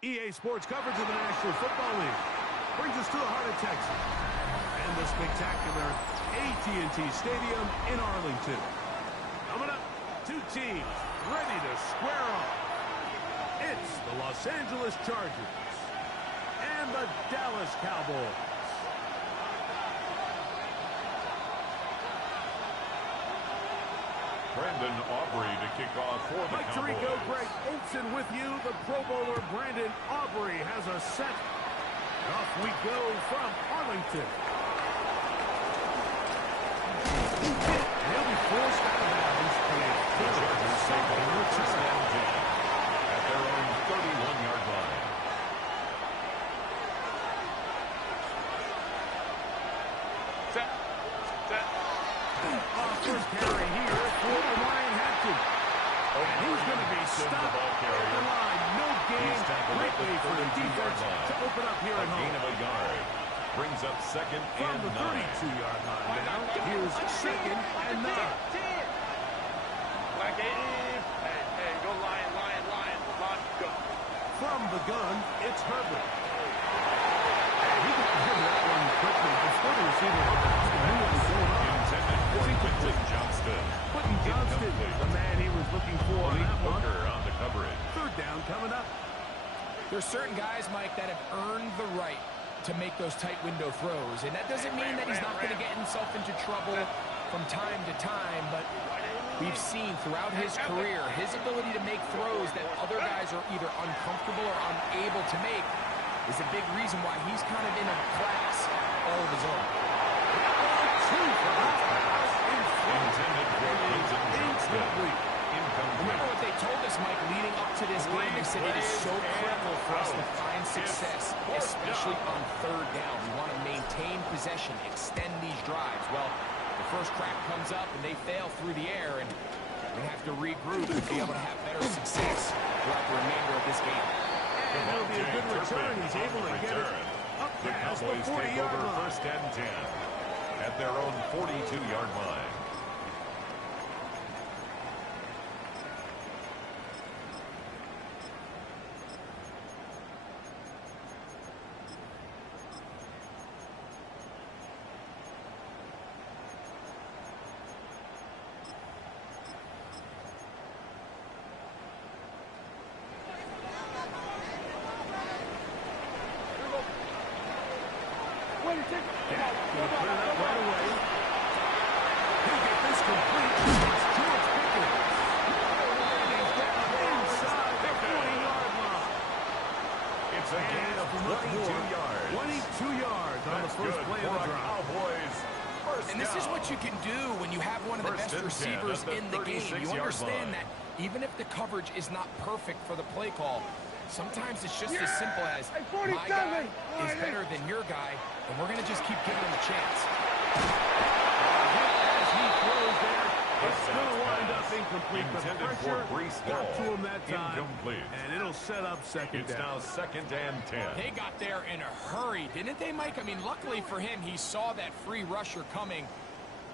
EA Sports coverage of the National Football League brings us to the heart of Texas and the spectacular AT&T Stadium in Arlington. Coming up, two teams ready to square off. It's the Los Angeles Chargers and the Dallas Cowboys. Brandon Aubrey to kick off for the Mike Cowboys. Tirico, Greg Olsen with you. The Pro Bowler Brandon Aubrey has a set. Off we go from Arlington. He'll be forced out of bounds. The Chargers take over first down at their own 31-yard line. Set. First carry here for Ryan Hampton. And he's going to be stopped at the line. No gain. Great way for the defense to open up here at home. Gain of a yard. Brings up second From and the 32-yard line now, here's second and 9. Black eight. Hey, go Lion, go. From the gun, it's Herbert. And he got rid of that one quickly before the receiver hit the ball. He was going on. intended for Quentin Johnston. Quentin Johnston, the man he was looking for on that one. On the coverage. Third down coming up. There's certain guys, Mike, that have earned the right to make those tight window throws. And that doesn't mean that he's not going to get himself into trouble from time to time, but we've seen throughout his career his ability to make throws that other guys are either uncomfortable or unable to make is a big reason why he's kind of in a class all of his own. Intended for Quentin Johnston. Remember what they told us, Mike, leading up to this game? They said it is so critical for us to find success, especially on third down. We want to maintain possession, extend these drives. Well, the first crack comes up and they fail through the air, and we have to regroup and be able to have better success throughout the remainder of this game. And it'll be a good return. He's able to get it up The past the Cowboys take 40-yard over line. first and 10 at their own 42-yard line. It's a gain of 22 yards. 22 yards on the first play of the drive. Cowboys. And this is what you can do when you have one of the best receivers in the game. You understand that even if the coverage is not perfect for the play call, sometimes it's just as simple as my guy is better than your guy, and we're going to just keep giving him a chance. As he throws there, it's going to wind up incomplete. The Intended for pressure Brees got to Hall. him that time. Incomplete. And it'll set up second It's down. now second and 10. They got there in a hurry, didn't they, Mike? I mean, luckily for him, he saw that free rusher coming,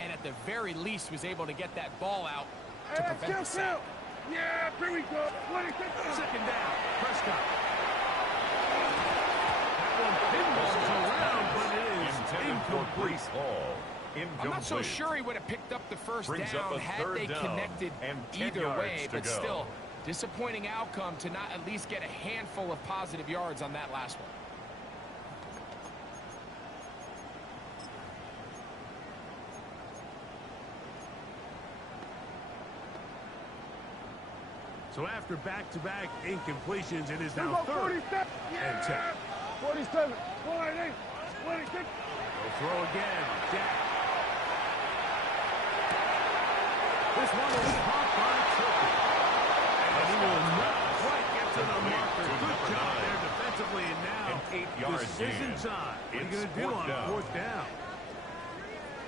and at the very least was able to get that ball out to prevent the sack. Yeah, here we go. Second down. Prescott. That one pinballs around, but it is Intended for incomplete. Brees Hall. I'm not so sure he would have picked up the first Brings up down a had third they down connected and 10 either yards way, to but go. still, disappointing outcome to not at least get a handful of positive yards on that last one. So after back-to-back incompletions, it is now third and 10. 47, 48, 46. They'll throw again. Dak. This one will be caught by Trippy. And he will not quite get to the marker. Good job there defensively, and now An 8-yard decision gain. time. What are you It's going to do on down. fourth down?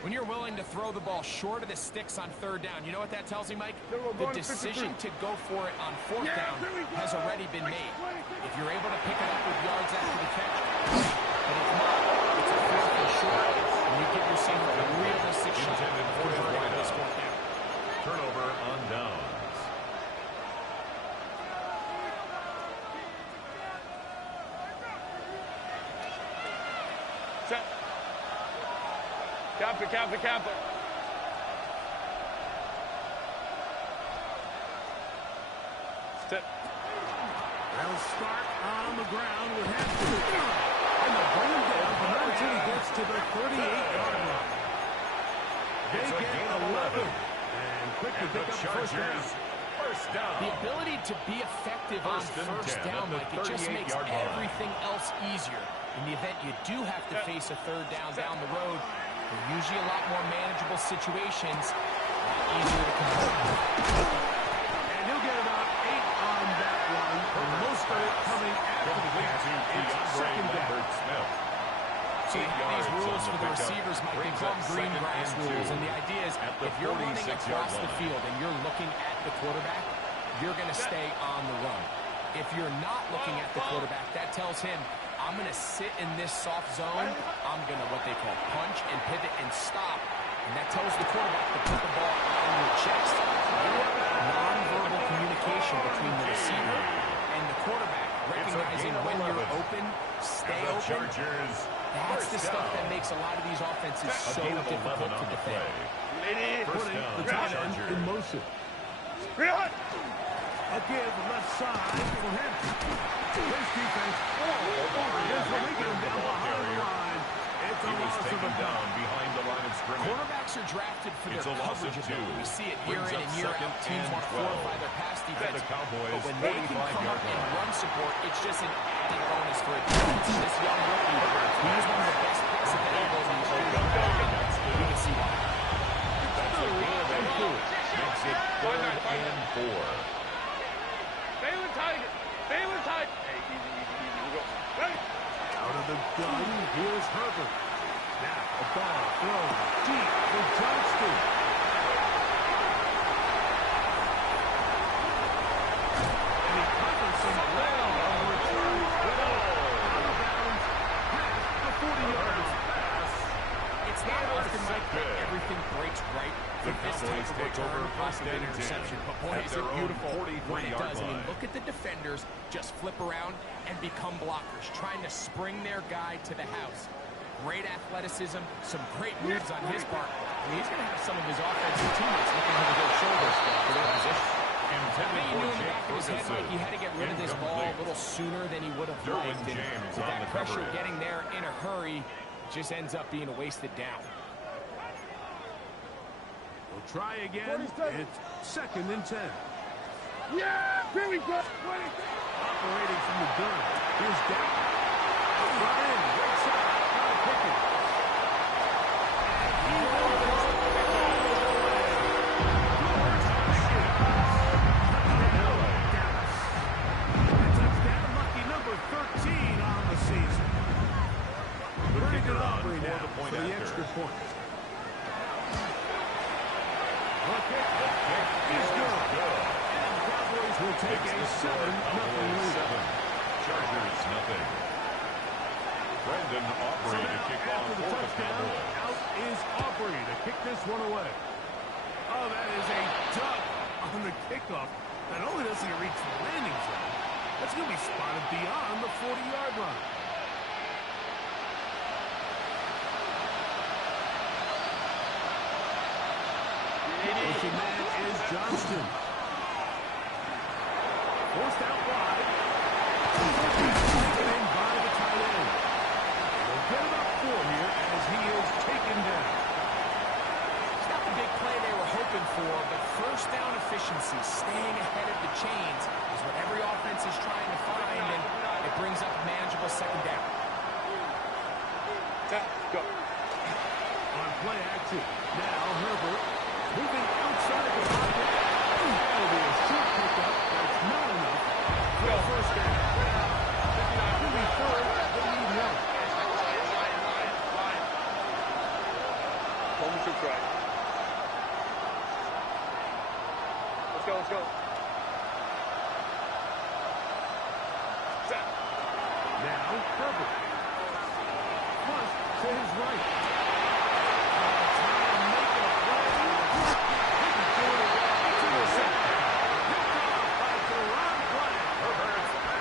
When you're willing to throw the ball short of the sticks on third down, you know what that tells me, Mike? The decision to go for it on fourth down has already been made. If you're able to pick it up with yards after the catch, great. But if not, it's a fourth and short, and you give yourself a realistic shot Intended of for the converting on wideout. this fourth down. Turnover on downs. Cap it, cap it, cap it. Step. They'll start on the ground with Hampton. And they'll bring him down, but not until he gets to the 38-yard line. They get 11. And quick to pick up first down. First down. The ability to be effective on first down, like it just makes everything else easier. In the event you do have to face a third down the road, they're usually a lot more manageable situations, easier to control. And he'll get about 8 on that one, most of it coming after the catch. It's second down. So you have these rules for the receivers, Mike. They call them green grass rules, and the idea is if you're running across the field and you're looking at the quarterback, you're going to stay on the run. If you're not looking at the quarterback, that tells him, I'm going to sit in this soft zone. I'm going to what they call punch and pivot and stop. And that tells the quarterback to put the ball on your chest. Non-verbal communication between the receiver and the quarterback, recognizing when you're open, stay open. That's the stuff that makes a lot of these offenses so difficult to defend. Putting the tight end in motion. A give left side for him. This defense. Here's the Lincoln down behind the line. It's a loss of a down behind the line of scrimmage. Quarterbacks are drafted for their coverage ability. We see it year in and year out. Teams want to fortify their pass defense. But when they can come up and run support, it's just an added bonus for a defense. This young rookie, he was one of the best pass available in the league. You can see why. That's a good one. Makes it 3rd and 4. Baylor Tiger. Baylor Tiger. Hey, easy. We go. Ready? Out of the gun, here's Herbert. Now a ball thrown deep for Johnston. And he covers some ground on the return. Out of bounds, past the 40-yard line. It's not often, Mike, that everything breaks right for this type of return, possibly an interception. But boy, is it beautiful when it does. I mean, look at the defenders just flip around and become blockers, trying to spring their guy to the house. Great athleticism, some great moves on his part. I mean, he's going to have some of his offensive teammates looking over their shoulders for their position. I think he knew in the back of his head, Mike, he had to get rid of this ball a little sooner than he would have liked. And with that pressure getting there in a hurry, it just ends up being a wasted down. We'll try again. It's 2nd and 10. Yeah, here we go. Operating from the gun. Here's Dak. Right in. Right side. Now picking. And he will go. Touchdown. Lucky number 13 on the season. Pretty good offering now for the extra point. The kick is good. And the Cowboys will take a 7-0 lead. Chargers, nothing. Brendan Aubrey to kick off the touchdown. Out is Aubrey to kick this one away. Oh, that is a duck on the kickoff. Not only does he reach the landing zone, that's going to be spotted beyond the 40-yard line. Pushing man is Johnston. Forced out wide. Taken in by the tight end. They'll get about 4 here as he is taken down. It's not the big play they were hoping for, but first down efficiency, staying ahead of the chains, is what every offense is trying to find, and it brings up a manageable 2nd down. Go. On play action. Now Herbert moving outside the pocket. That'll be a short pickup. That's not enough for the first down. Could be 3rd. They need help. Line. Moment to try. Let's go. Set. Now Herbert. Plus to his right.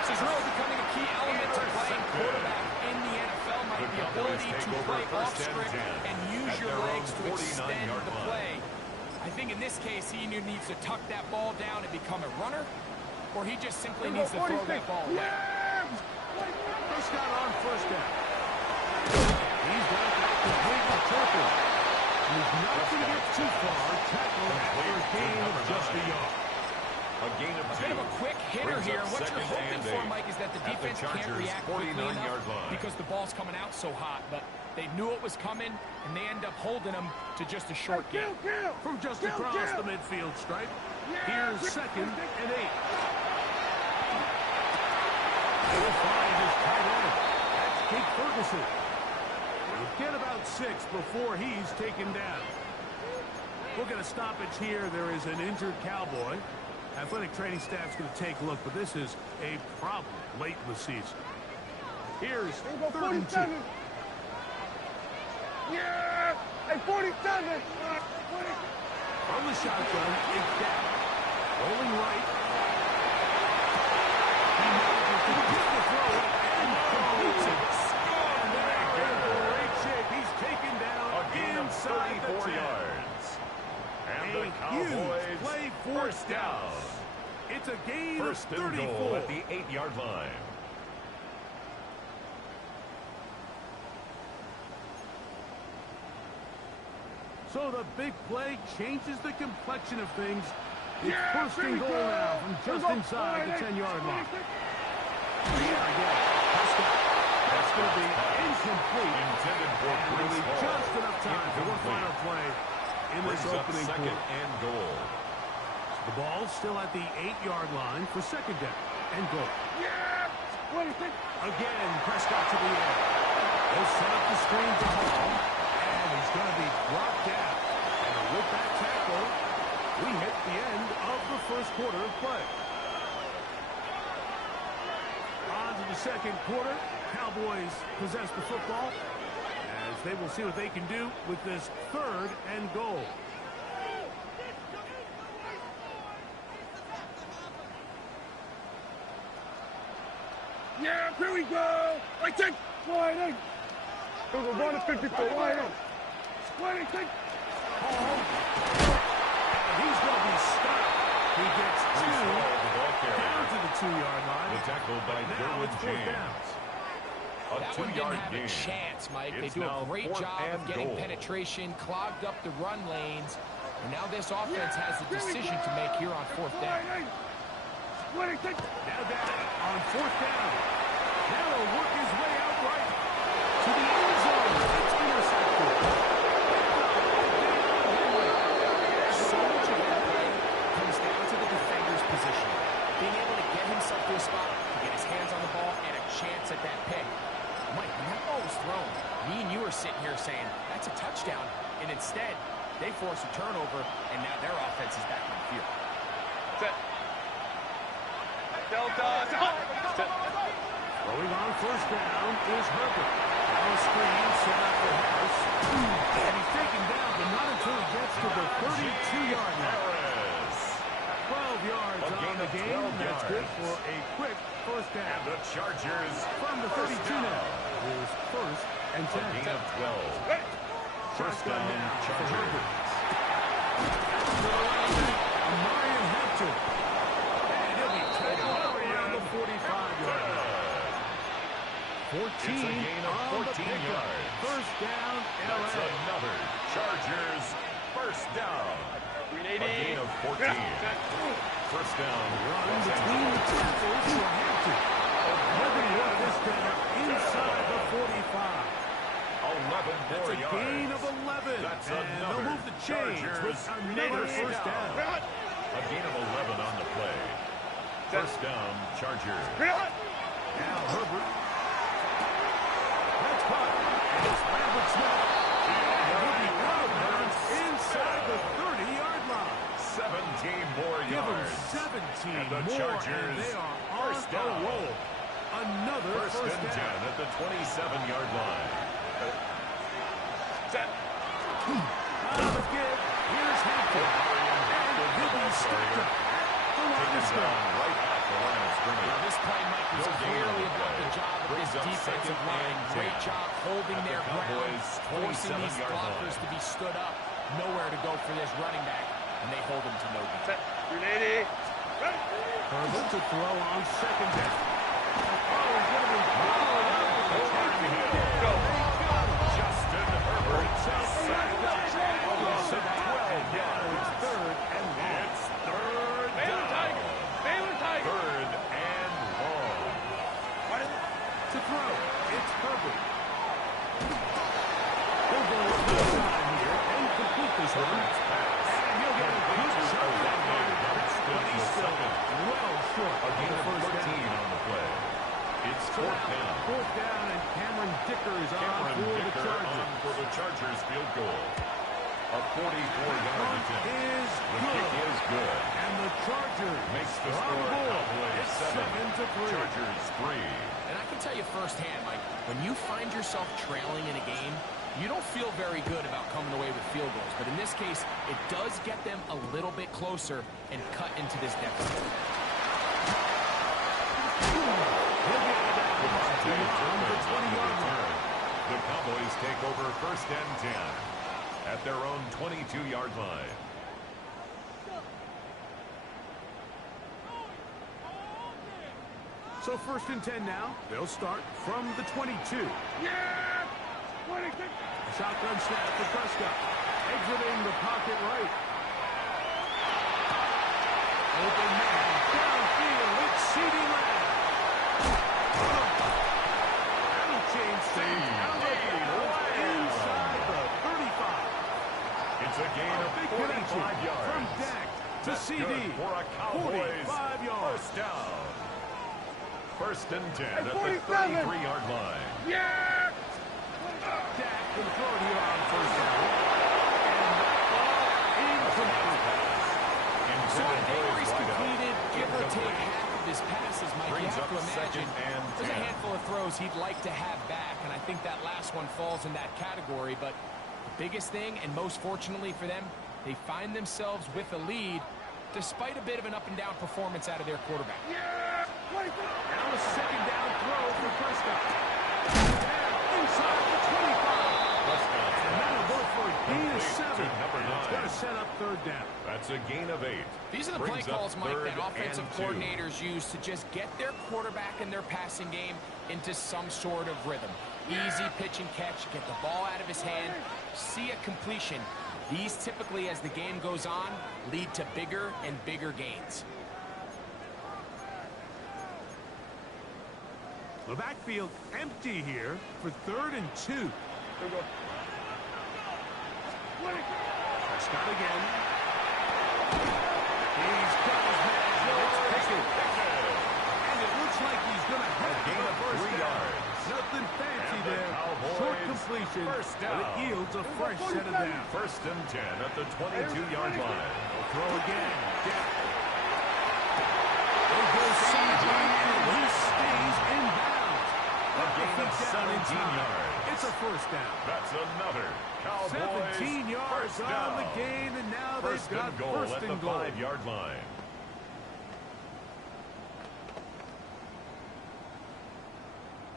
This is really becoming a key element to playing quarterback in the NFL, Mike. The ability ability to play off script and use your legs to extend the play. I think in this case, he either needs to tuck that ball down and become a runner, or he just simply needs to throw that ball away. Prescott on first down. He's got that completely tackled. He's not going to get too far. Tackled after a gain of just a yard. A gain of 2. Bit of a quick hitter here. What you're hoping for, Mike, is that the defense can't react quickly enough because the ball's coming out so hot. But they knew it was coming, and they end up holding them to just a short gain. From just across the midfield stripe, here's 2nd and 8. He'll find his tight end. That's Jake Ferguson. He'll get about 6 before he's taken down. We'll get a stoppage here. There is an injured Cowboy. Athletic training staff's going to take a look, but this is a problem late in the season. Here's 3rd and 2. Yeah! Hey, 47! From the shotgun, it's down. Rolling right. He manages to get the throw and completes it. And they're in great shape. He's taken down inside the 10. yards. And the Huge Cowboys play forced down. It's a gain of 34 goal at the 8-yard line. So the big play changes the complexion of things. It's 1st and goal now from just inside the 10-yard line. That's going to be incomplete. Intended for Really just enough time for one final play in this opening quarter. 2nd and goal. The ball's still at the 8-yard line for 2nd down and goal. Again, Prescott to the air. He'll set up the screen to Hall, and he's going to be brought down. And with that tackle, we hit the end of the 1st quarter of play. On to the 2nd quarter. Cowboys possess the football, as they will see what they can do with this 3rd and goal. Yeah, here we go! I take sliding! It was a 1 to 54 sliding! Sliding, take! Hall. And he's going to be stopped. He gets 2 down to the 2-yard line. The tackle by Now it's 4th James. down. A That one didn't 2-yard have gain. a chance, Mike. They It's do a now great 4th job of and getting goal. penetration, clogged up the run lanes, and now this offense has a decision to make here on 4th down. Sliding, take! Now down on 4th down. Now he'll work his way out right to the end zone. It's intercepted. So much of that play comes down to the defender's position. Being able to get himself to a spot, to get his hands on the ball, and a chance at that pick. Mike, when that ball was thrown, me and you are sitting here saying, that's a touchdown. And instead, they force a turnover, and now their offense is back on the field. Set. Delta. Set. Throwing on 1st down is Herbert. Now a screen set up for Harris. And he's taken down, but not until he gets to the 32-yard line. 12 yards on the game. That's good for a quick 1st down. And the Chargers From the 32 now is 1st and 10. a gain of 12. First Shotgun down, now for Chargers. Herbert. Marion Hampton. And he'll be taken around the 45-yard line. 14 It's a gain of on 14 the pickup. yards. 1st down, That's LA. another Chargers 1st down. A gain of 14. 1st down. Run between the tackles for Hampton. Herbert won this down inside the 45. 11 That's more a yards. gain of 11. That's And another they'll move the chains Chargers with another 1st down. A gain of 11 on the play. 1st down, Chargers. Now Herbert. That's caught. And it's Lambert Smith. And he'll be out of bounds inside the 30-yard line. 17 more Give them yards. 17 And the more, Chargers, and they are on first down. a roll. Another 1st first and 10 down. at the 27-yard line. Set. On the give, here's Hampton. And he'll be stopped at the line of scrimmage. Right at the line of scrimmage. Now, this play, Mike, was No gain on clearly the about play. the job this defensive line. Great job holding their ground, forcing these blockers to be stood up. Nowhere to go for this running back, and they hold him to no gain. Herbert to throw on second down. Oh, he's going to be followed up. Go. Justin Herbert. So 12 down. It's third and long. It's third Baylor down. Tiger. Baylor Tiger. Third and long. To throw, it's Herbert. He'll go with the time here and complete this one. And he'll get a good shot at that Herbert, but he's still well short of Gain the of first 14 down. on the play. It's fourth down. Fourth down, and Cameron Dicker is Cameron on for the Dicker Chargers. on for the Chargers field goal. A 44-yard attempt. Is The good. kick is good. And the Chargers Makes the are on score board. Cowboys It's 7. 7-3. Chargers 3. And I can tell you firsthand, Mike, when you find yourself trailing in a game, you don't feel very good about coming away with field goals. But in this case, it does get them a little bit closer and cut into this deficit. The Cowboys take over first and 10 at their own 22-yard line. So first and 10 now. They'll start from the 22. Yeah! 26. Shotgun snap for Prescott. Exiting the pocket right. Open man. Downfield. It's CeeDee Lamb. That'll change things. Out of the inside the 35. It's a gain of Big 45 connection yards. from Dak to That's CD. good for a Cowboys 45 yards. first down. First and 10 Hey, at the 47. 33-yard line. Yeah! Dak can throw it here on first down. And that ball incomplete. So Intended for Avery's his wideout. completed, give or take Incomplete. half of his passes, Mike. You Brings have up to imagine second and there's a 10. handful of throws he'd like to have back, and I think that last one falls in that category. But the biggest thing, and most fortunately for them, they find themselves with a lead despite a bit of an up-and-down performance out of their quarterback. Yeah! 26. Now a second down throw for Prescott. Down inside the 25. And that'll go for a gain of 7. to number And it's 9. going to set up third down. That's a gain of 8. These are the play Brings up calls, Mike, third that offensive and 2. coordinators use to just get their quarterback and their passing game into some sort of rhythm. Easy pitch and catch, get the ball out of his hand, see a completion. These typically, as the game goes on, lead to bigger and bigger gains. The backfield empty here for third and 2. Here we go. 20. Prescott again. He's got his man. It's Pickett. And it looks like he's going to have gain the of first 3 down. yards. Nothing fancy And the there. Cowboys Short completion, first but it down. yields a fresh set of downs. First and 10 at the 22-yard line. They'll throw again. Dak. There goes CeeDee, and he stays in bounds. A gain of Down in 17 time. yards. It's a first down. That's another Cowboys 17 yards first on down. the gain, and now First they've got and goal first at the and goal. 5-yard line.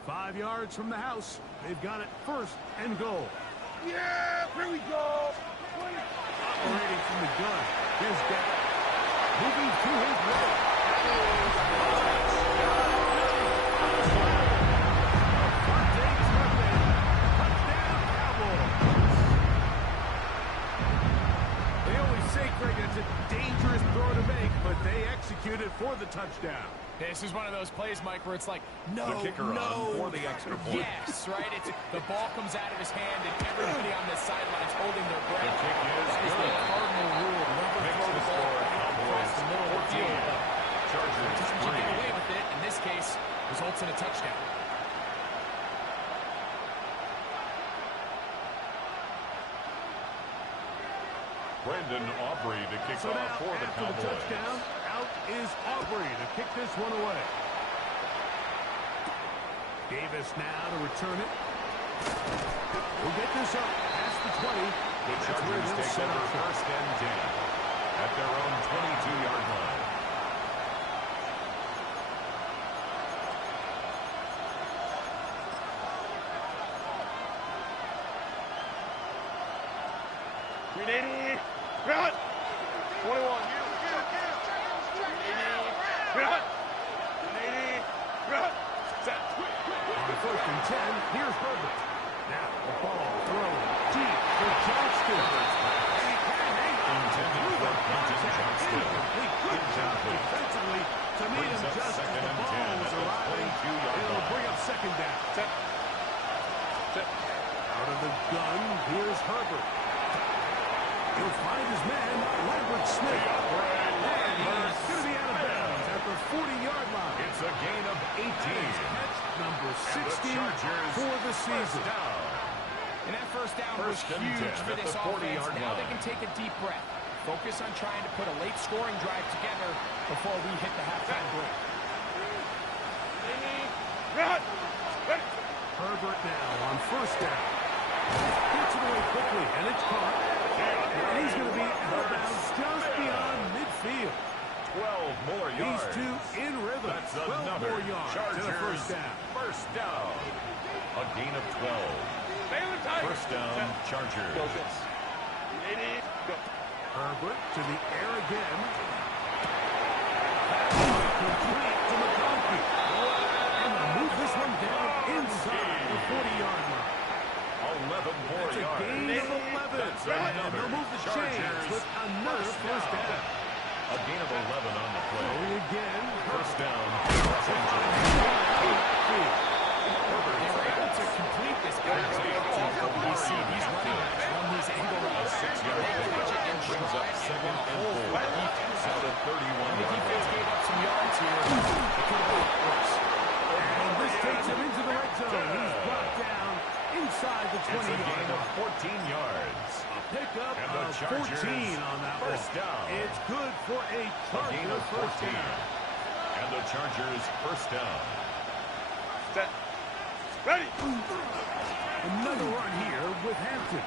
Five yards from the house. They've got it first and goal. Yeah! Here we go! 20. Operating from the gun. Here's Dak. Moving to his right. Devontae Griffin. Touchdown, Cowboys. They always say, Craig, it's a dangerous throw to make, but they executed for the touchdown. This is one of those plays, Mike, where it's like, no, The kicker on for the extra point. Yes, right? The ball comes out of his hand, and everybody on the sidelines holding their breath. The kick is That is the good. cardinal rule. Never Makes throw the the ball score across the middle of the Cowboys field. 14. Chargers Sometimes you 3. get away with it. In this case, results in a touchdown. Brendan Aubrey to kick So now, off for the after the Cowboys. touchdown, out is Aubrey to kick this one away. Davis now to return it. We'll get this up past the 20. The That's where Chargers they'll take set over up shop. first and 10 at their own 22-yard line. 380. Cut. 21. 380. Cut. 380. Cut. Set. On 1st and 10, here's Herbert. Now the ball thrown deep for Johnston. Intended for Quentin Johnston. Incomplete. Defensively, to meet Brings him up just as second the and ball 10 was at the arriving. 22-yard It'll line. bring up 2nd down. Set. Set. Out of the gun, here's Herbert. He'll find his man, Lambert Smith. And he's going to be out of bounds at the 40-yard line. It's a gain of 18. Catch number 60 Chargers for the season. down. And that first down was First and huge 10 for at this the offense. 40-yard Now they line. can take a deep breath. Focus on trying to put a late scoring drive together before we hit the halftime break. Cut. Herbert now on 1st down. Gets it away quickly, and it's caught. And he's going to be out of bounds just beyond midfield. 12 more yards. These two in rhythm. That's 12 another more yards Chargers and a 1st down. First down. A gain of 12. Baylor Tigers. First down, Chargers. Go, Vince. 380. Go. Herbert to the air again. Complete to McConkey. And they'll move this one down inside the 40-yard line. 11 more That's a yards. gain of 11. That's And another they'll move the chains Chargers with another first down. A gain of 11 on the play. Going again. First down. They were able to complete this guy. We see these running backs run these angle routes. 6-yard Catch it and brings up drive second and and hold 4. the defense. Out of 31 The yards. defense gave up some yards here. It could have been worse. And this takes him into the red zone. He's brought down inside the It's a 20-yard gain of line. 14 yards. Pickup And the of 14 Chargers on that first one. down. It's good for a A gain Charger of first 14. down. And the Chargers first down. Set. Ready. Another run here with Hampton.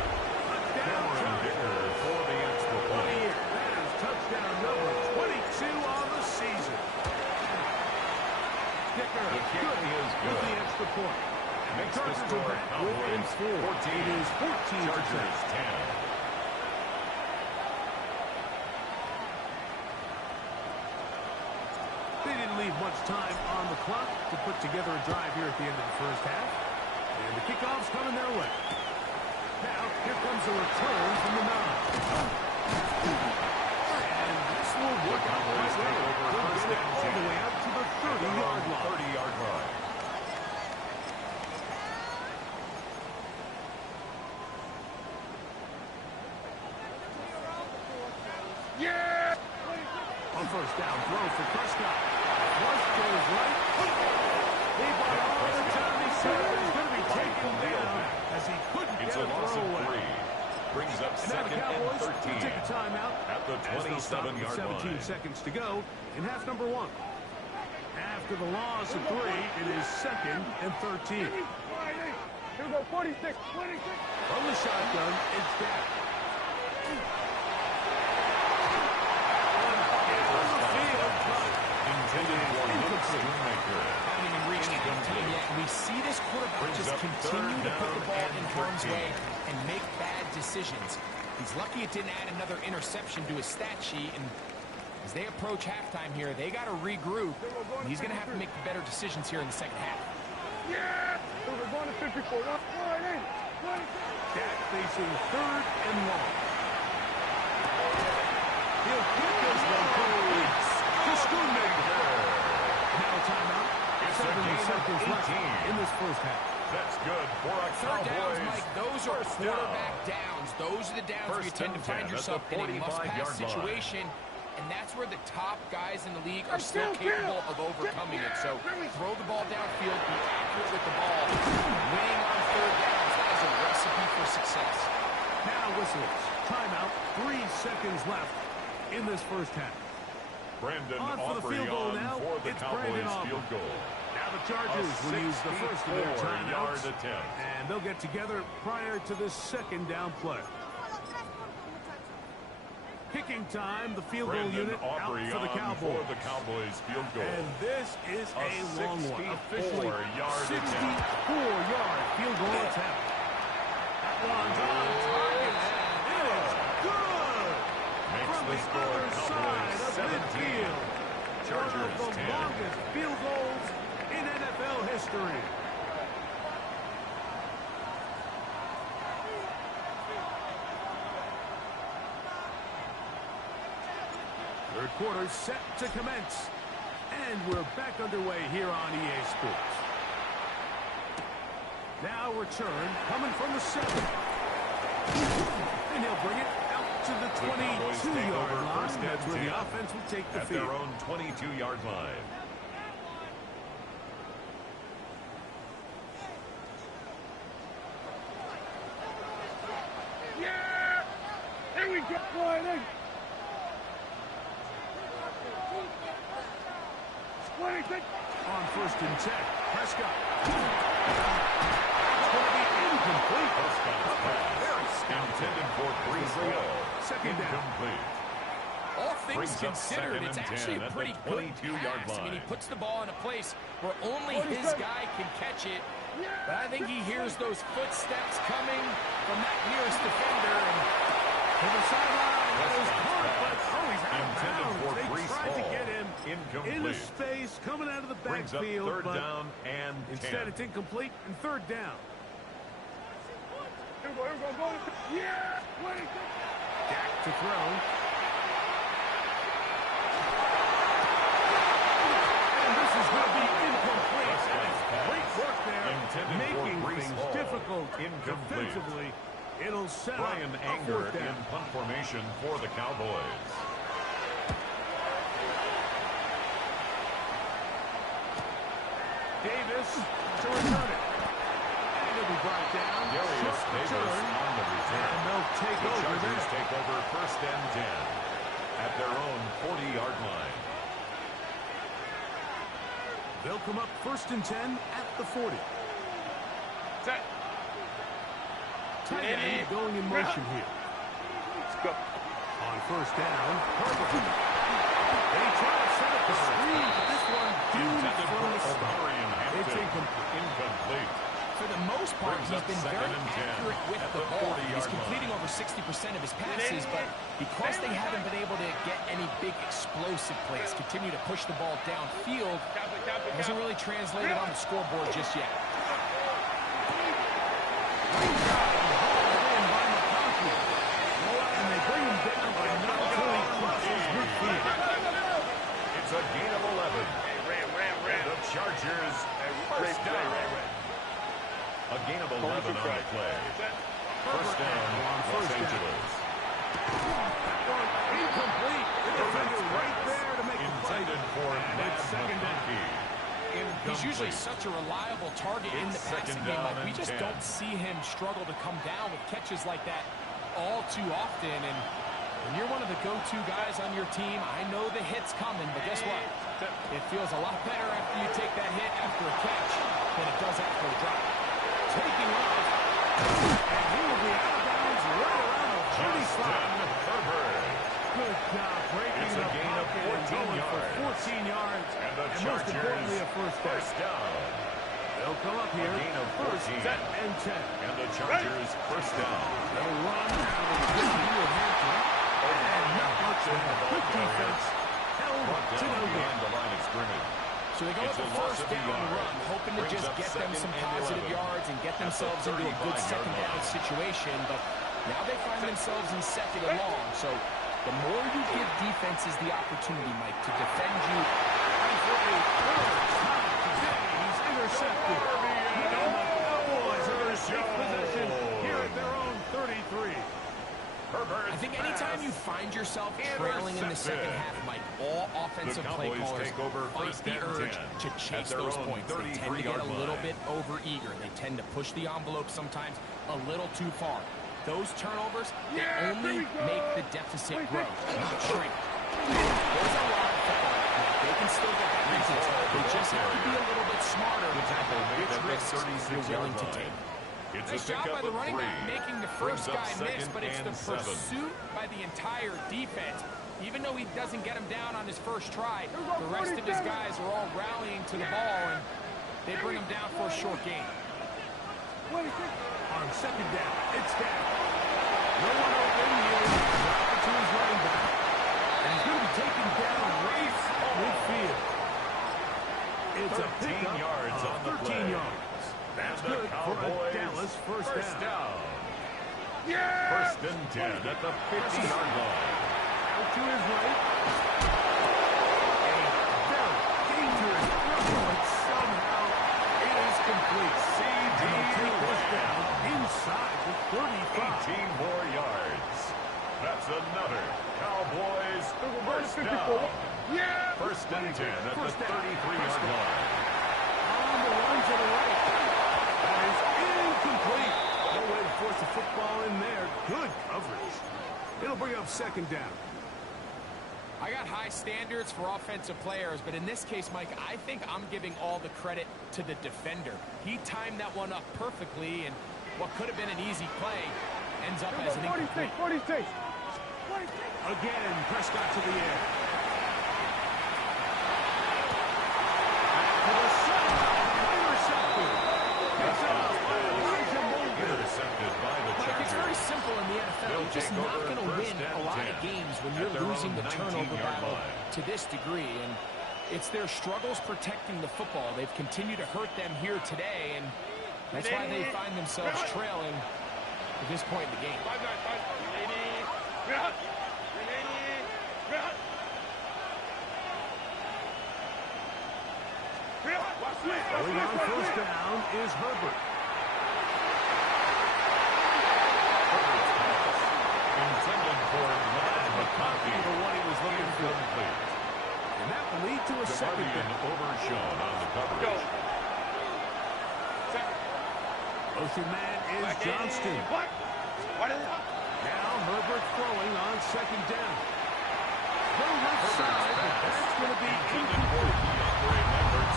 Cameron Dicker for the extra point. That is touchdown number 22 on the season. Dicker, The kick good is with good. the extra point. Makes the Chargers are score back Cowboys within 4. 14. It is 14 to 10. Chargers 10. They didn't leave much time on the clock to put together a drive here at the end of the first half. And the kickoff's coming their way. Now, here comes a return from the 9. And this will work out quite well. They'll get it all the way out to the 30-yard line. 30-yard line. Yeah. On 1st down, throw for Prescott. Flush goes right. He bought all the time he said he was going to be taken down as he couldn't It's get a a loss throw of away. 3. Brings up And now the second and Cowboys 13. will take a timeout At the as they'll stop with 27-yard 17 line. seconds to go in half number 1. After the loss of 3, it is 2nd and 13. Here we go, 46, 26. From the shotgun, it's down. On the field, but Intended for Luke Schoonmaker. Haven't even reached halftime yet. We see this quarterback Brings just up continue third to put the down ball and in harm's 13. way and make bad decisions. He's lucky it didn't add another interception to his stat sheet. And as they approach halftime here, they got to regroup. And he's going to have to make better decisions here in the second half. Yeah! So we're going to 54. 180. Dak facing 3rd and long. He'll kick this one forward to Schoonmaker. Now a timeout. It's a 70 gain of seconds left 18. in this first half. That's good for a Third downs, Cowboys. Mike, those are first quarterback down. downs. Those are the downs where you First tend to and find 10 at yourself the in a must-pass 45-yard line. situation. And that's where the top guys in the league are still capable of overcoming it. So throw the ball downfield, be accurate with the ball. Winning on 3rd downs, that is a recipe for success. Now whistles. Timeout. 3 seconds left in this first half. Brandon On for the Aubrey field goal on now. for the It's Brandon Cowboys Aubrey. field goal. Now the Chargers A will use the first of their 64-yard timeouts. attempt. And they'll get together prior to this 2nd down play. Kicking time, the field goal Brandon unit out Aubrey for the on Cowboys. for the Cowboys field goal. And this is a long one. Officially 64-yard 64-yard field goal attempt. That one's on target. It is good. Makes From the the score other side Cowboys of 17. midfield. Chargers One of the 10. longest field goals in NFL history. Third quarter set to commence. And we're back underway here on EA Sports. Now return coming from the 7. And he'll bring it out to the 22-yard line. That's where the offense will take the at field. their own 22-yard line. Yeah! Here we go, Friday. 26. On 1st and 10, Prescott. It's going to be incomplete. Prescott's pass intended for Brees Hall. Second down. Incomplete. All things Brings up considered, second it's and actually 10 a at the pretty good 22-yard pass. I mean, he line. puts the ball in a place where only his guy can catch it. But I think he hears those footsteps coming from that nearest defender. And To the sideline. That is caught, but he's out of Intended bounds. for They Brees tried to Hall. get him Incomplete. into space, coming out of the Brings up backfield. third but down and instead 10. it's incomplete and third down. Here we go, here we go. Yeah! 26. Dak to throw. And this is going to be incomplete. That is great work there, Intended for making Brees things Hall. difficult Incomplete. defensively. It'll set Brian up a Anger fourth down. in punt formation for the Cowboys. Davis to return it. And it'll be brought down. Darius Short Davis return. on the return. And they'll take The over Chargers there. take over 1st and 10 at their own 40-yard line. They'll come up 1st and 10 at the 40. Set. Tight end going in motion here. Let's go. On 1st down, Herbert. They try to set up the screen, but this one due Intended from for the start. O'Brien It's Hampton. incomplete. Incomplete. for the most part, Brings he's up been second very and 10 accurate with at the the ball. 40-yard He's completing over 60% of his passes, but because they haven't been able to get any big explosive plays, continue to push the ball downfield, hasn't really translated on the scoreboard just yet. And they bring him down by not until he crosses midfield. It's a gain of 11. And the Chargers first down. A gain of 11 on the play. First down, Los Angeles. Incomplete. The defender right there to make the play. Intended for Matt second down. McConkey. He's usually such a reliable target in the It's second passing game. down Like, we and just 10. don't see him struggle to come down with catches like that all too often. And when you're one of the go-to guys on your team, I know the hit's coming, but guess what? It feels a lot better after you take that hit after a catch than it does after a drop. Taking off. And he will be out of bounds right around the 30 slot. Justin Herbert. Good job breaking It's a the gain of pocket and 14 going for yards. 14 yards. And the most Chargers importantly, a first down. first down. They'll come up here. A gain of 14. First and 10. And the Chargers first down. They'll run out of the 50 with Hampton. And not much of a good defense. Held Brought to down no behind gain. the line of scrimmage. So they go It's with the a loss first of a down yard. run, hoping to Brings just up get them second some and positive 11. yards and get At the themselves into a good 35-yard second down line. situation. But now they find themselves in second and long. So the more you give defenses the opportunity, Mike, to defend you, And for a third time today, he's intercepted. And the Cowboys are in safe possession here at their own 33. Herbert I think anytime you find yourself trailing in the second half, Mike, all offensive The play Cowboys callers take over fight first the and urge 10 to at chase their those own points. They tend to get 33-yard a little line. bit over-eager. They tend to push the envelope sometimes a little too far. Those turnovers, they only make the deficit grow, not shrink. There's a lot of football. They can still get that results. They just have to be a little bit smarter with which risks you're willing to take. It's Nice a job by pickup the of running 3. back, making the Brings first up guy miss, second but it's the and 7. pursuit by the entire defense. Even though he doesn't get him down on his first try, the rest of his guys are all rallying to the ball, and they bring him down for a short gain. On second down, it's down. No one open. He dropped it to his running back. And he's going to be taken down right at midfield. It's a 13 pickup yards of on the 13 play. yards. That's And the good for a Cowboys Dallas first down. Yeah! First and 10 at the 50-yard line. Out to his right. A very dangerous throw, but somehow it is complete. C.D. was down inside the 35. 18 more yards. That's another Cowboys first down. Yeah! First and 10 at the First down. 33-yard line. On the run to the right. That is incomplete. No way to force the football in there. Good coverage. It'll bring up second down. I got high standards for offensive players, but in this case, Mike, I think I'm giving all the credit to the defender. He timed that one up perfectly, and what could have been an easy play ends up as an incomplete. 46. Again, Prescott to the air. To the sideline. Intercepted. Picked off by Elijah Molden. Intercepted by the Mike, it's very Chargers. simple in the NFL. They'll You're just take not over going to first win a and lot 10 of games when at you're their losing own the turnover 19-yard battle line. to this degree. And it's their struggles protecting the football. They've continued to hurt them here today, and that's why they find themselves trailing at this point in the game. 5-9, 5-9. Going on first down is Herbert. Intended for Matt McConkey. The one he was looking for. Incomplete. And that will lead to a second Demarvian down. overshown on the Go. coverage. Motion man is Johnston. What? Now Herbert throwing on second down. The left side. That's going to be incomplete.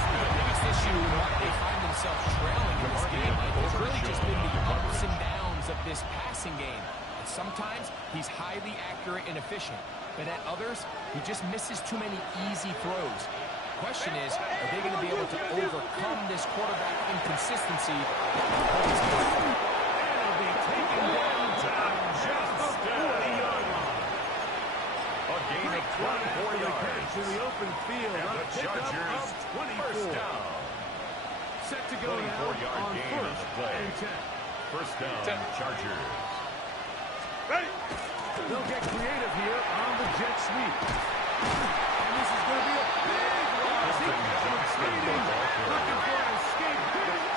The biggest issue in why they find themselves trailing in this game, Mike, has really just been the ups and downs of this passing game. And sometimes he's highly accurate and efficient, but at others, he just misses too many easy throws. The question is, are they going to be able to overcome this quarterback inconsistency? And it'll be taken downtown just the 40-yard line. A gain of 24 yards. In the open field. And A the pickup Chargers of 24. first down. Set to go now 24-yard on gain on first the play. and 10. First down, Chargers. Ready? They'll get creative here on the jet sweep. And this is going to be a big loss. He was skating, looking for an escape.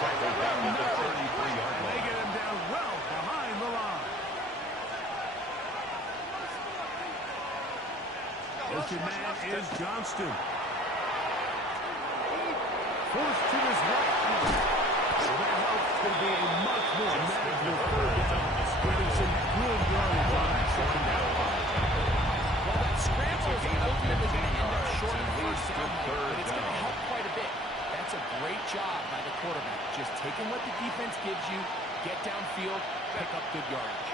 Tackled down at the 33-yard And they line. get him down well behind the line. Motion man is Johnston. Forced to his right. So that helps to be a much more manageable third down. Getting some good yardage on that second down. Well, that scramble is ultimately going to end up short of the first down, but it's going to help quite a bit. That's a great job by the quarterback. Just taking what the defense gives you, get downfield, pick up good yardage.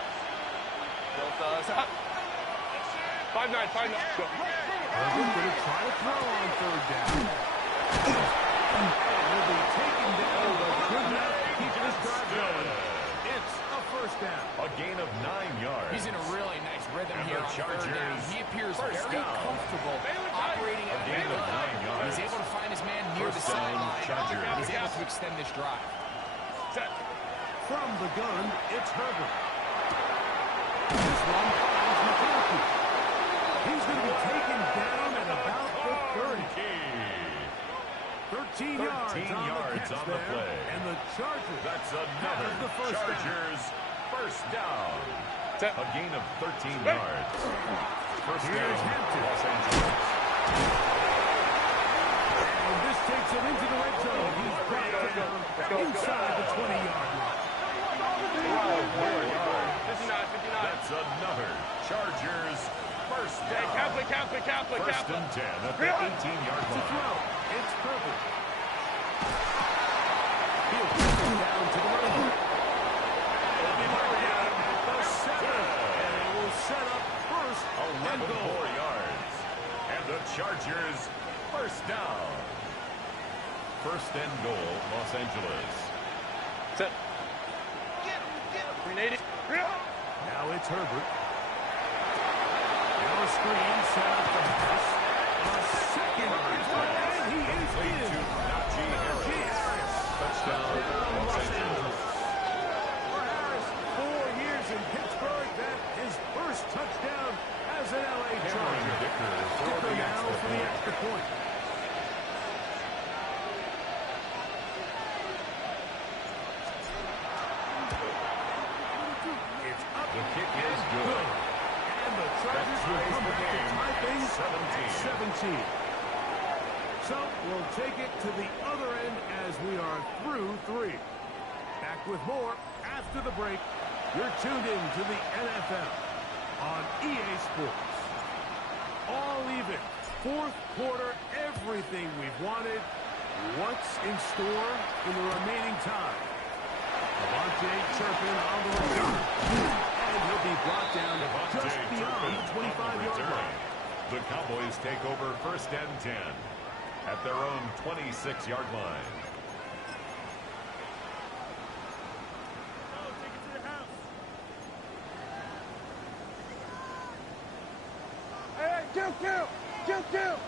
5-9, 5-9. Go. Herbert going to try to throw on third down. And will be taken down, but good enough to keep this drive going. It's a first down. A gain of 9 yards. He's in a really nice rhythm And here the on third down. Chargers He appears first very down. comfortable operating A at gain the of 9 yards. He's able to find his man near the First down, sideline. Chargers. He's able to extend this drive. From the gun, it's Herbert. This one finds McConkey. He's going to be taken down at about the 30. 13 yards on the play. And the Chargers That's have another the first down. Chargers first down. A gain of 13 Ready. yards. First Here's down, Hampton. Los Angeles. And this takes him into the red zone. He's brought down inside the 20-yard line. 12 more yards. 59, 59. That's another Chargers first Hey, down. Kaplan. First and 10 at the 18-yard To line. throw, it's Herbert. He'll push him down to the running back. 11 more yards. And the Chargers, first down. First and goal, Los Angeles. Set. Get him. 380. Now it's Herbert. Now a screen set up the pass. A second. And he is in. To Najee Harris. Touchdown, Los Angeles. For Harris, 4 years in Pittsburgh. That his first touchdown as an LA Charger. Dicker Now for the extra point. It's up. The kick is good. And the Chargers will come back to tie things at 17. So we'll take it to the other end as we are through 3. Back with more after the break. You're tuned in to the NFL on EA Sports. All even. Fourth quarter, everything we've wanted. What's in store in the remaining time? Devontae Turpin on the return. And he'll be brought down just beyond the 25-yard line. The Cowboys take over first and 10 at their own 26-yard line. Hey, kill.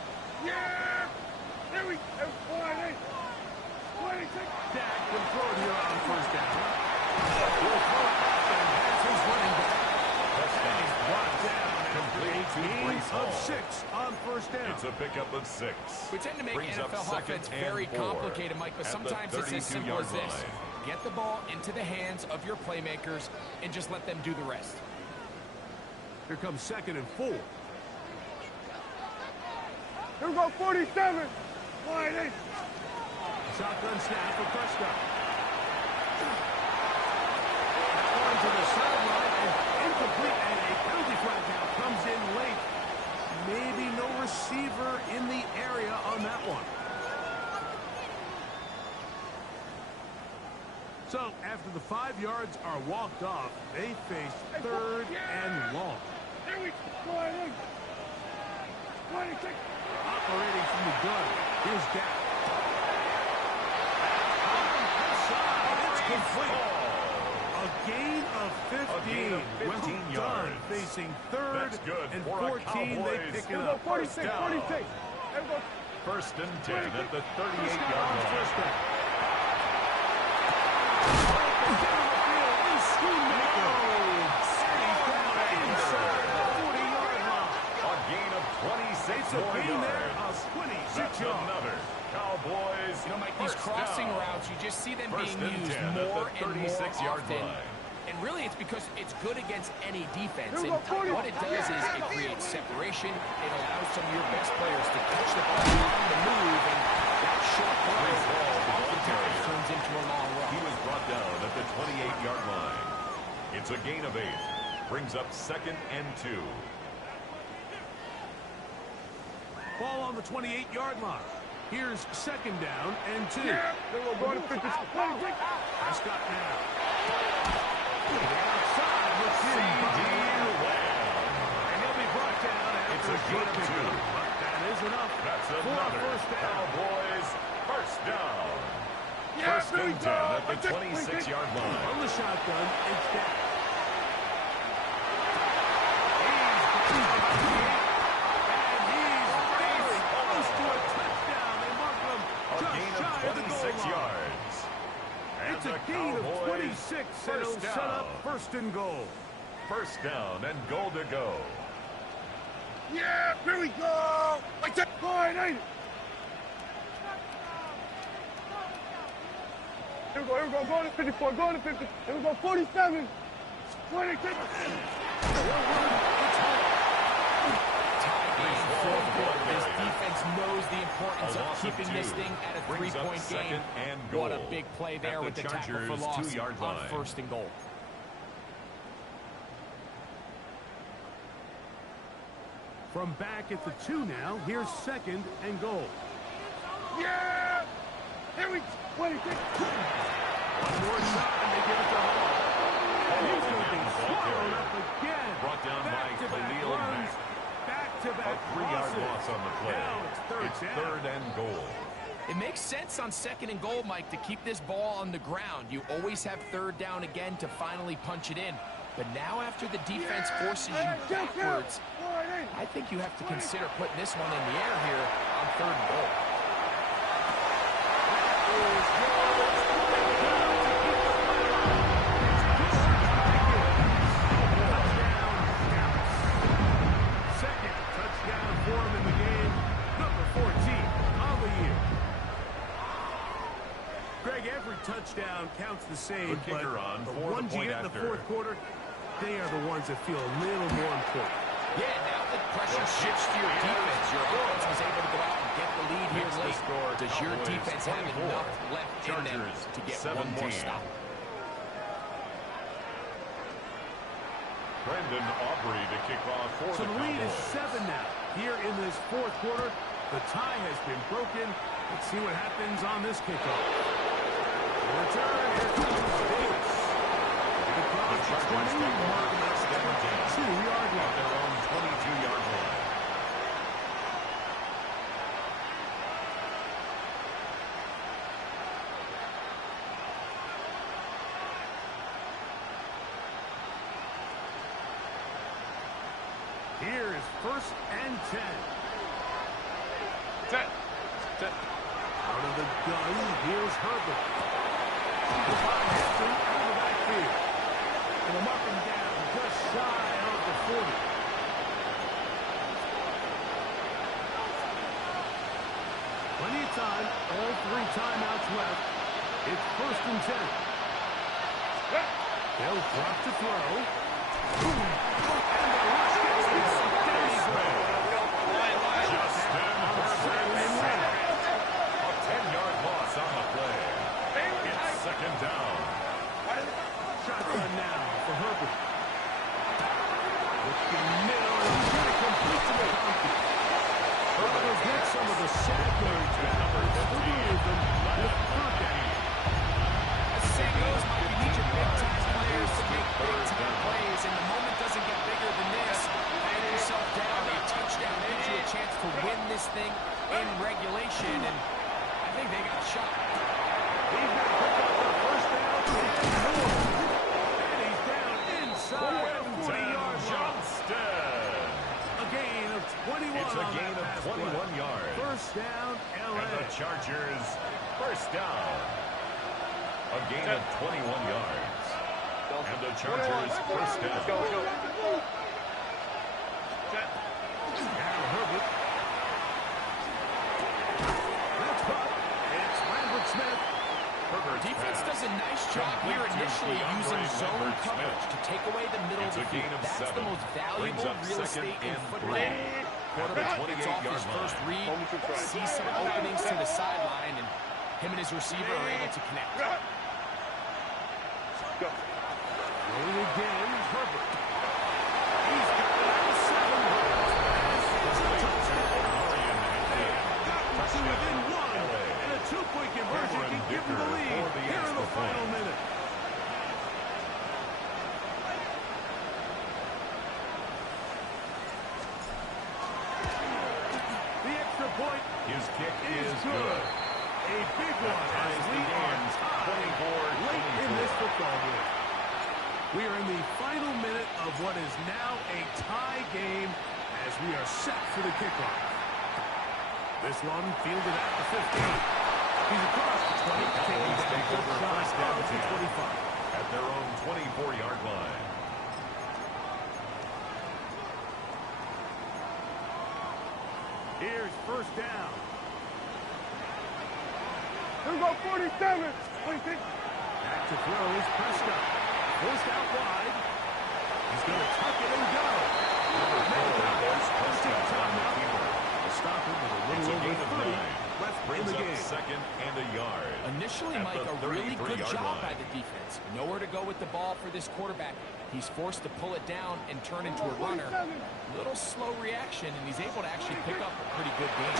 Yeah. There we go. 26. Dak can throw it here on first down. Will throw it up and has his running back. And he's brought down after a gain of 6 on first down. It's a pickup of 6. We tend to make Brings up NFL second offense and very 4 complicated, Mike, but at sometimes the it's as simple as 32-yard this. line. Get the ball into the hands of your playmakers and just let them do the rest. Here comes second and 4. Here we go, 47. Wide 8. Shotgun snap for Prescott. On to the sideline and incomplete, and a penalty flag now comes in late. Maybe no receiver in the area on that one. So after the 5 yards are walked off, they face third and long. Here we go. Wide 8. 26. Operating from the gun. Here's Dak. It's complete. A gain of 15. 15 Well yards. done. Facing third That's good and for a 14. They Cowboys. pick Here it we go, up. 46. First down. 46. Here we go. First and 10 at the Prescott 38-yard on line. first down. Down the field is Schoonmaker. And he's down inside the 40-yard line. A gain of 26 It's a more gain there yards. of 26 That's yards. another Cowboys. You know, Mike, these first crossing down. routes, you just see them First being and used 10 at more the and more 36-yard often. line. And really, it's because it's good against any defense. Here we And go, 40. what it does is it creates separation. It allows some of your best players to catch the ball on the move, and that short throw oftentimes turns into a long He run. was brought down at the 28-yard line. It's a gain of 8. Brings up second and 2. Ball on the 28-yard line. Here's second down and 2. Yeah. Then we're going to 56. 26. Prescott now. To the outside, looks in by and he'll be brought down It's after a gain of 2. But that is enough That's for a another first down. Cowboys first down. Yeah, First there we and 10 go. at the 26-yard line. From the shotgun, it's Dak. He's very close to a touchdown. They mark him A just gain shy of of the goal 26 line. yards. And It's a the gain of Cowboys 26, and first it'll set up down. first and goal. First down and goal to go. Yeah, here we go. Like that. Wide 8. Here we go, going to 54, going to 50. Here we go, 47. 26. Tie game, fourth quarter. This defense knows the importance A of loss of keeping this 2 thing at a brings up three-point game. second and What a goal big play there at with the the tackle for Chargers' loss 2-yard on line. first and goal. From back at the 2 now, here's second and goal. Yeah. Here we go. 26. One more shot, and they give it to Hall. And he's going to be swallowed up again. Brought down by Back-to-back Khalil runs. Mack. Back-to-back A 3-yard loss on the play. Now it's It's third third and goal. It makes sense on 2nd and goal, Mike, to keep this ball on the ground. You always have 3rd down again to finally punch it in. But now after the defense forces you backwards, I think you have to consider putting this one in the air here on 3rd and goal. Second touchdown for him in the game. Number 14 on the year. Greg, every touchdown counts the same, The kicker on but for the ones you point get in the after. 4th quarter, they are the ones that feel a little more important. Yeah, now that pressure shifts to your defense, your offense was able to go out and get the lead here Makes the late. score Does your Cowboys defense have 24, enough left in them Chargers to get 17. one more stop? Brendan Aubrey to kick off for So the the lead is Cowboys. 7 now. Here in this 4th quarter, the tie has been broken. Let's see what happens on this kickoff. Return, here comes Davis. The The Chargers take over first and 10 2-yard at line. their own 22-yard line. Here is 1st and 10. Set. Out of the gun, here's Herbert. Devon Henson out of the backfield. And a mark him down just shy of the 40. Plenty of time, all 3 timeouts left. It's 1st and 10. They'll drop to throw. And the rush gets this. Danny Gray. Justin Herbert. A 10-yard loss on the play. It's 2nd down. Shotgun now for Herbert. Looking middle, and he's going to complete to the donkey. Herbert gets some of the sad words now, but still leave them with contact. As the saying goes, Mike, you need your big-time players to make big-time plays, and the moment doesn't get bigger than this. Hand yourself down. A touchdown gives you a chance to win this thing in regulation, and I think they got a shot. He's going to pick up the 1st down and more. And he's down inside the 40-yard line. Johnston. A gain of 21 It's a on gain that of pass 21 play. yards. 1st down, And L.A. the Chargers, 1st down. A gain of 21 yards. And the Chargers, 1st down. Let's go. Now Herbert. That's Buck. It's Lambert Smith. Herbert's Defense pass. does a nice job here Complete to initially using DeAndre zone Lambert coverage Smith. to take away the middle of It's the a gain field. of That's 7. the most Brings valuable up real 2nd estate in and football. 3. At Quarterback the gets off 28-yard his first line. read, sees some openings to the sideline, and him and his receiver are able to connect. Rolling again, Herbert. He's got it at 7 yards. It's a touchdown. Got to within 1. And a 2-point conversion can give them the lead here in the final minute. The extra point His kick is is good. good. A big one as we are tied late in this football game. We are in the final minute of what is now a tie game as we are set for the kickoff. This one fielded at the 15. He's across the 20, taking Cowboys take over first down to 25. at their own 24-yard line. Here's 1st down. Here we go, 47. 26. Back to throw is Prescott. Forced out wide. He's going to tuck it and go. Stop him with a It's little a gain over of 3 9. left in Brings the up game. 2nd and a yard. Initially, At Mike, the a really good 33-yard job line. by the defense. Nowhere to go with the ball for this quarterback. He's forced to pull it down and turn into a runner. Little slow reaction, and he's able to actually pick up a pretty good game.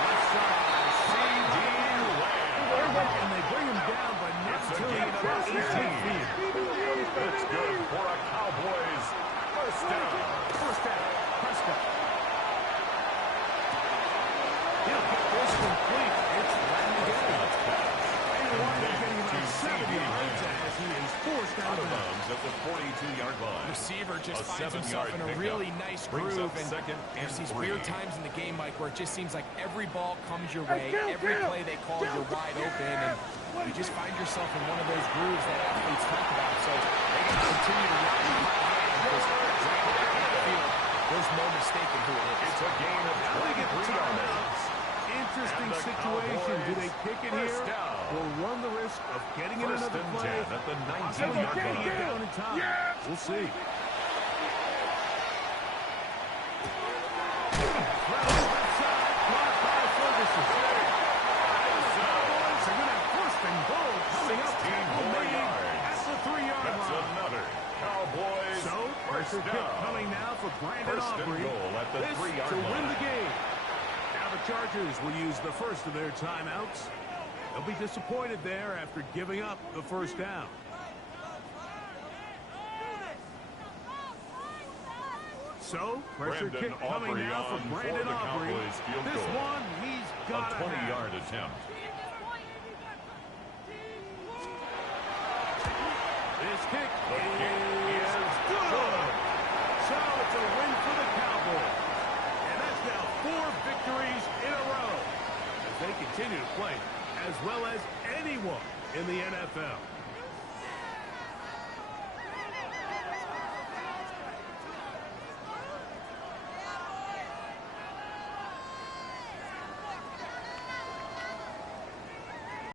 Left side, C.D. Lamb. And they bring him down, but not until he crosses midfield. It's good for a Cowboys first down. First down. Prescott. He'll get this complete. It's Landon. And wind up getting about 7 yards as he is forced out of bounds at the 42-yard line. Receiver just finds himself in a really nice groove, and there's these weird times in the game, Mike, where it just seems like every ball comes your way, every play they call, you're wide open, and you just find yourself in one of those grooves that athletes talk about. So they got to continue to ride the hot hand because there's no mistaking who it is. It's a gain of 23 yards. Interesting situation. Do they kick it here or run the risk of getting in another play? At the 19-yard line. getting it down in time. We'll see. Left side, blocked by Ferguson. Cowboys are going to have first and goal coming up. At the 3-yard line. That's another Cowboys. So, pressure kick coming now for Brandon First and Aubrey. goal at the This 3-yard to line. win the game. Now the Chargers will use the first of their timeouts. They'll be disappointed there after giving up the first down. So, pressure kick coming now for Brandon Aubrey. This one, he's got a 20-yard attempt. This kick is good. So, it's a win for the Cowboys. And that's now 4 victories in a row as they continue to play as well as anyone in the NFL.